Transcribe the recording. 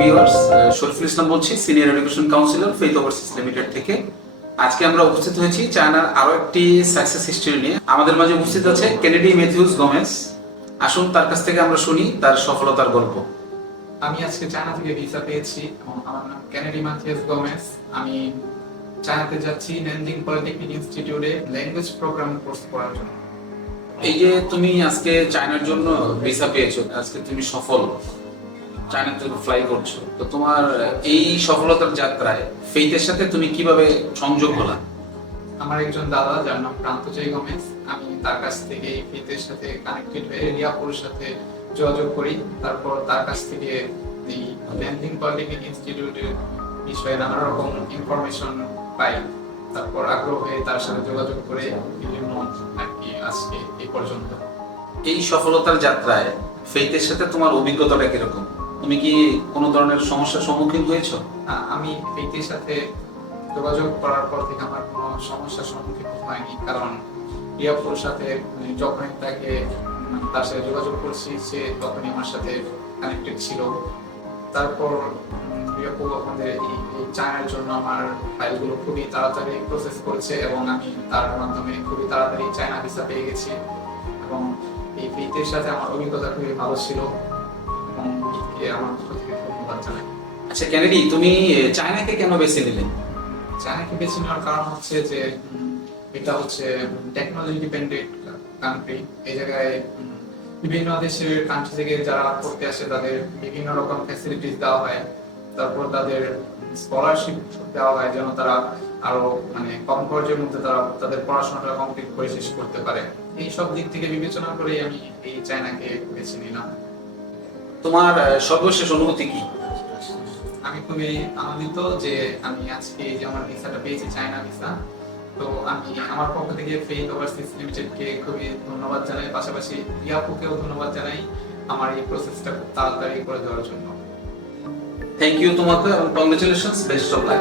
Viewers, Shariful Islam বলছি, senior education councillor faith overseas limited থেকে। আজকে আমরা উপস্থিত হয়েছি চায়নার আরো একটি সাকসেস হিস্টরি নিয়ে। আমাদের মাঝে উপস্থিত আছে কেনেডি ম্যাথিউস গোমেজ। আসুন তার কাছ থেকে আমরা শুনি তার সফলতার গল্প। আমি আজকে চায়না থেকে ভিসা পেয়েছি এবং আমার নাম কেনেডি ম্যাথিউস গোমেজ। আমি চায়নাতে যাচ্ছি ন্যানজিং পলিটেকনিক ইনস্টিটিউটে ল্যাঙ্গুয়েজ প্রোগ্রাম কোর্স করার জন্য। এই যে তুমি আজকে চায়নার জন্য ভিসা পেয়েছো, আজকে তুমি সফল চায়নার জন্য ফ্লাই করছো, তো তোমার এই সফলতার যাত্রায় ফেইথের সাথে তুমি কিভাবে সংযোগ হলা? আমার একজন দাদা যার নাম প্রান্তজয় গোমেজ, আমি তার কাছ থেকে এই ফেইথের সাথে কানেক্টেড হয়ে রিয়াপুরের সাথে যোগাযোগ করি। তারপর তার কাছ থেকে এই ল্যান্ডিং পলিটেকনিক ইনস্টিটিউটের বিষয়ে নানা রকম ইনফরমেশন পাই। তারপর আগ্রহ হয়ে তার সাথে যোগাযোগ করে বিভিন্ন আর কি আজকে এই পর্যন্ত। এই সফলতার যাত্রায় ফেইথের সাথে তোমার অভিজ্ঞতাটা কিরকম? তুমি কি কোনো ধরনের সমস্যার সম্মুখীন হয়েছো? আমি ফেইথের সাথে যোগাযোগ করার পর থেকে আমার কোনো সমস্যার সম্মুখীন হয়নি, কারণ রিয়াপুর সাথে যখনই তার সাথে যোগাযোগ করছি সে তখনই আমার সাথে কানেক্টেড ছিল। তারপর রিয়াপু আমাদের এই চায়নার জন্য আমার ফাইলগুলো খুবই তাড়াতাড়ি প্রসেস করেছে এবং আমি তার মাধ্যমে খুবই তাড়াতাড়ি চায়না ভিসা পেয়ে গেছি। এবং এই ফেইথের সাথে আমার অভিজ্ঞতা খুবই ভালো ছিল এবং আমার পক্ষ থেকে ধন্যবাদ জানাই। আচ্ছা কেনেডি, তুমি চায়নাকে কেন বেছে নিলে? চায়নাকে বেছে নেওয়ার কারণ হচ্ছে যে এটা হচ্ছে টেকনোলজি ডিপেন্ডেন্ট কান্ট্রি। এই জায়গায় বিভিন্ন দেশের কান্ট্রি থেকে যারা পড়তে আসে তাদের বিভিন্ন রকম ফ্যাসিলিটিস দেওয়া হয়। তারপর তাদের স্কলারশিপ দেওয়া হয় যেন তারা আরো কম খরচের মধ্যে তারা তাদের পড়াশোনাটা কমপ্লিট করে শেষ করতে পারে। এই সব দিক থেকে বিবেচনা করে আমি এই চায়নাকে বেছে নিলাম। তোমার সর্বশেষ অনুভূতি কি? আমি খুবই আনন্দিত যে আমি আজকে যে আমার ভিসাটা পেয়েছি, চায়না ভিসা। তো আমি আমার পক্ষ থেকে ফেইথ ওভারসিজ লিমিটেডকে খুবই ধন্যবাদ জানাই, পাশাপাশি রিয়াপুকেও ধন্যবাদ জানাই আমার এই প্রসেসটা খুব তাড়াতাড়ি করে দেওয়ার জন্য। থ্যাংক ইউ তোমাকে এবং কংগ্রেচুলেশনস, বেস্ট অফ লাক।